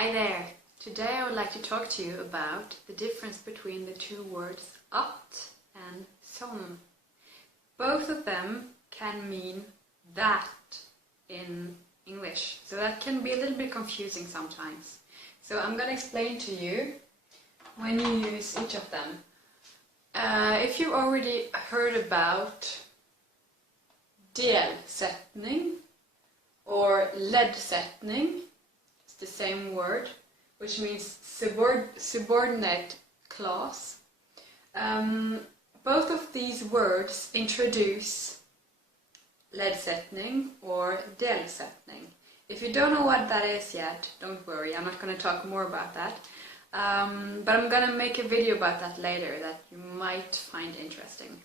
Hi there! Today I would like to talk to you about the difference between the two words att and som. Both of them can mean that in English, so that can be a little bit confusing sometimes. So I'm going to explain to you when you use each of them. If you already heard about delsättning or leddsättning, it's the same word, which means subordinate clause. Both of these words introduce leddsättning or delsättning. If you don't know what that is yet, don't worry, I'm not going to talk more about that. But I'm going to make a video about that later that you might find interesting.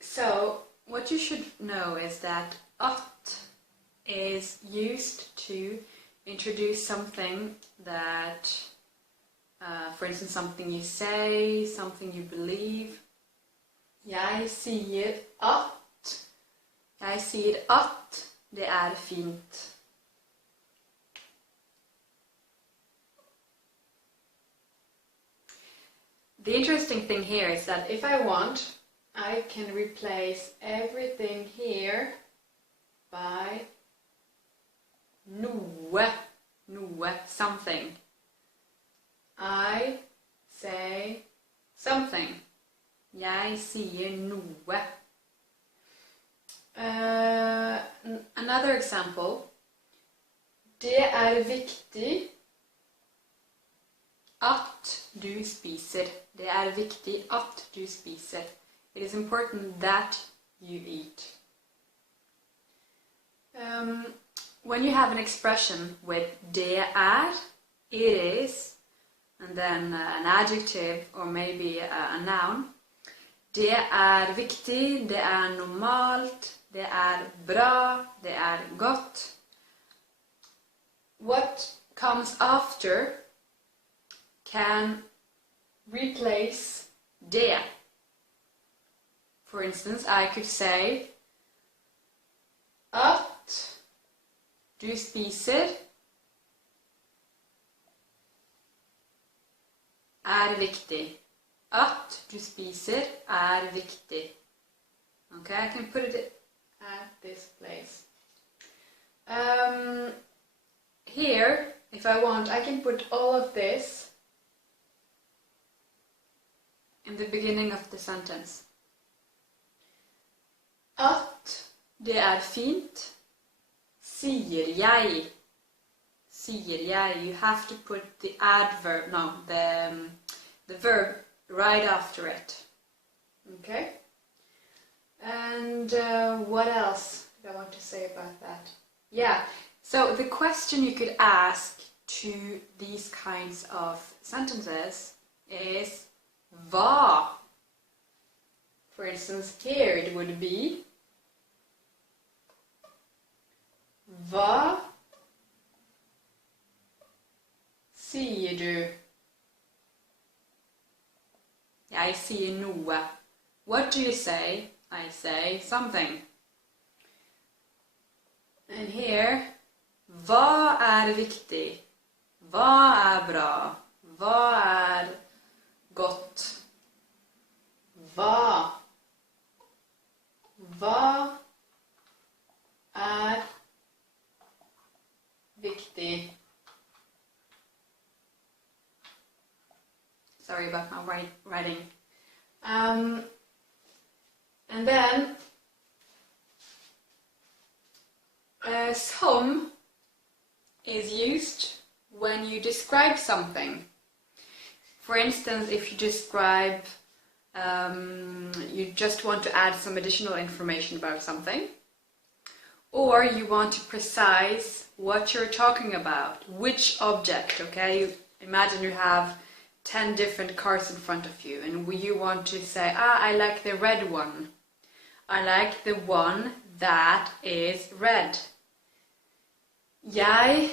So, what you should know is that att is used to introduce something that, for instance, something you say, something you believe. Jeg sier at det er fint. The interesting thing here is that if I want, I can replace everything here by noe, something. I say something. Jeg sier noe. Another example. Det er viktig at du spiser. Det er viktig at du spiser. It is important that you eat. When you have an expression with det er, it is, and then an adjective or maybe a noun. Det er viktig, det er normalt, det er bra, det er godt. What comes after can replace det. For instance, I could say at du spiser er viktig. At du spiser er viktig. Okay, I can put it at this place. Here, if I want, I can put all of this in the beginning of the sentence. At det er fint, sier jeg. Sier jeg. You have to put the adverb, no, the verb right after it. Okay? And what else did I want to say about that? Yeah, so the question you could ask to these kinds of sentences is hva? For instance, here it would be hva sier du? Jeg sier noe. What do you say? I say something. And here, hva er viktig? Hva er bra? Hva er godt? Hva er viktig? Sorry about my writing. And then som is used when you describe something. For instance, if you describe, you just want to add some additional information about something, or you want to precise what you're talking about, which object, okay? Imagine you have 10 different cars in front of you, and you want to say, I like the red one. I like the one that is red. Jeg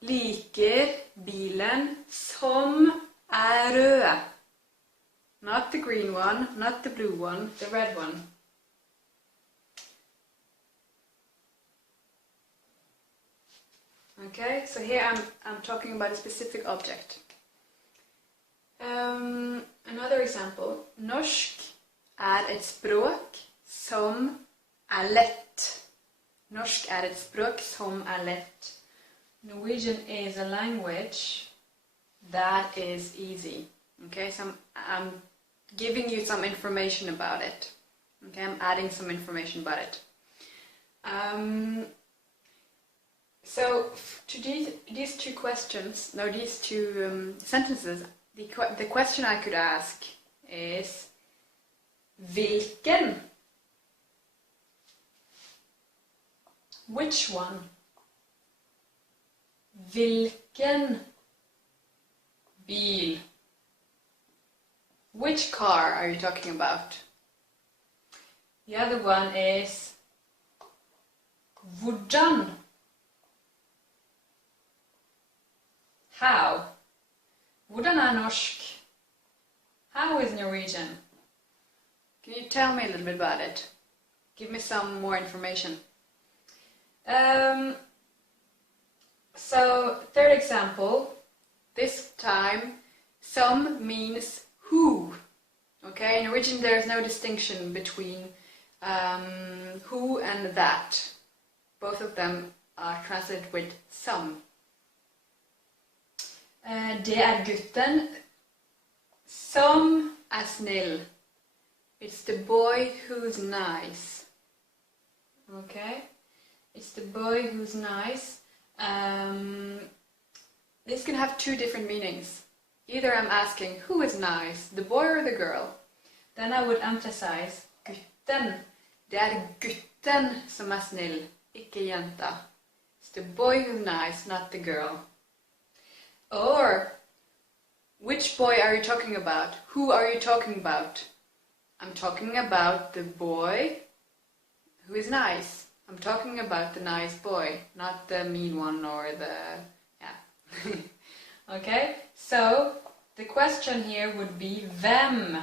liker bilen som er rød. Not the green one, not the blue one, the red one. Okay, so here I'm talking about a specific object. Another example. Norsk et språk som lett. Norsk et språk som lett. Norwegian is a language that is easy. Okay, so I'm giving you some information about it. Okay, I'm adding some information about it. So to these two questions, no, these two sentences, the question I could ask is vilken? Which one? Vilken bil? Which car are you talking about? The other one is hvordan? How? Hvordan norsk? How is Norwegian? Can you tell me a little bit about it? Give me some more information. So, third example, this time, some means who. Okay, in Norwegian there is no distinction between who and that. Both of them are translated with some. Det gutten som snill. It's the boy who's nice. Okay, it's the boy who's nice. This can have two different meanings. Either I'm asking who is nice, the boy or the girl. Then I would emphasize gutten. Det gutten som snill, ikke jenta. It's the boy who's nice, not the girl. Or, which boy are you talking about? Who are you talking about? I'm talking about the boy who is nice. I'm talking about the nice boy, not the mean one or the... yeah. Okay, so the question here would be hvem.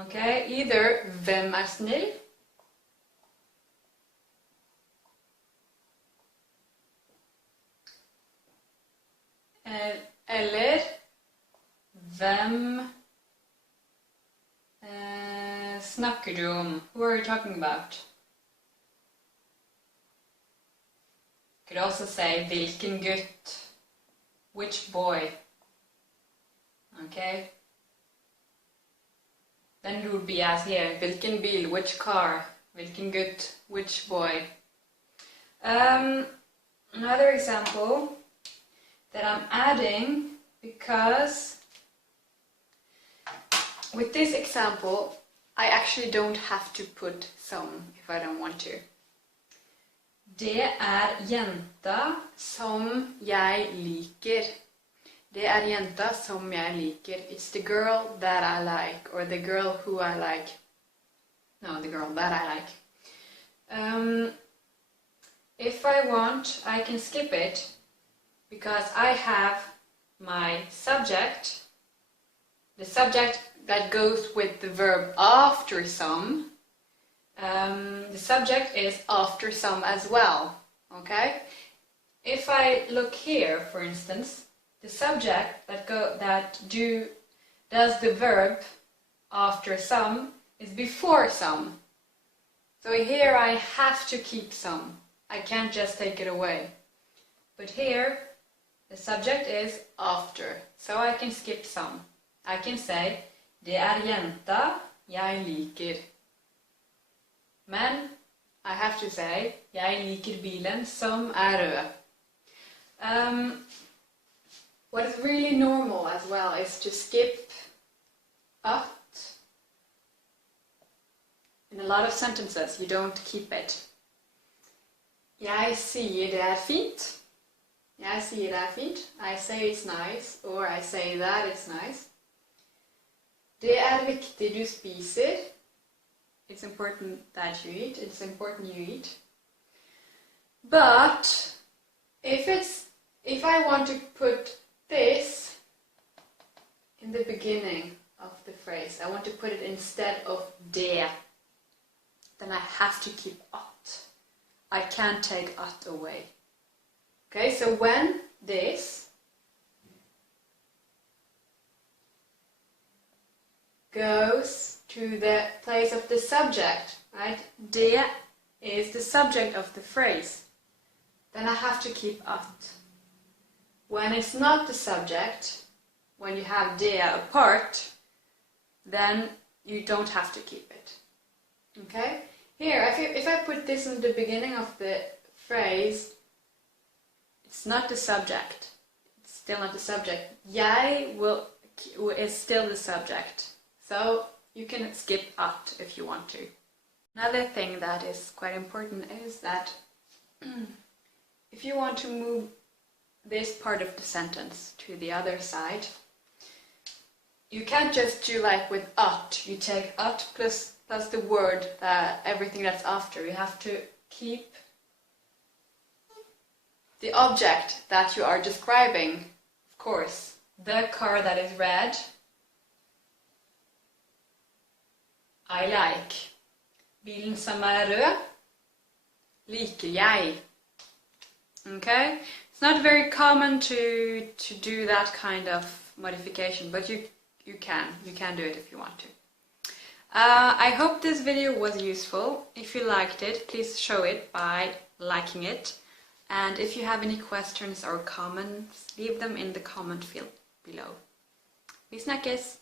Okay, either hvem snill, eller hvem snakker du om? Who are you talking about? Could also say hvilken gutt, which boy. Okay. Then it would be as here, hvilken bil, which car, hvilken gutt, which boy. Another example that I'm adding because with this example I actually don't have to put some if I don't want to. Det jenta som jeg liker. Det jenta som jeg liker. It's the girl that I like, or the girl who I like. No, the girl that I like. If I want, I can skip it because I have my subject, the subject that goes with the verb after some. The subject is after some as well, okay? If I look here, for instance, the subject does the verb after some is before some. So here I have to keep some. I can't just take it away. But here, the subject is after, so I can skip some. I can say, det jenta jeg liker. Men I have to say, jeg liker bilen som rød. What is really normal as well is to skip at. In a lot of sentences, you don't keep it. Jeg sier det fint. Jeg sier det fint. I say it's nice, or I say that it's nice. Det viktig du spiser. It's important that you eat. It's important you eat. But if I want to put this in the beginning of the phrase, I want to put it instead of det, then I have to keep at. I can't take at away. Okay, so when this goes to the place of the subject, right? Det is the subject of the phrase. Then I have to keep at. When it's not the subject, when you have det apart, then you don't have to keep it. Okay? Here, if I put this in the beginning of the phrase, it's not the subject. It's still not the subject. Jeg is still the subject. So you can skip at if you want to. Another thing that is quite important is that if you want to move this part of the sentence to the other side, you can't just do like with at. You take at plus the word, everything that's after. You have to keep the object that you are describing. Of course, the car that is red, I like. Bilen som rød, liker jeg. Okay? It's not very common to do that kind of modification, but you can do it if you want to. I hope this video was useful. If you liked it, please show it by liking it. And if you have any questions or comments, leave them in the comment field below. Vi snakkes!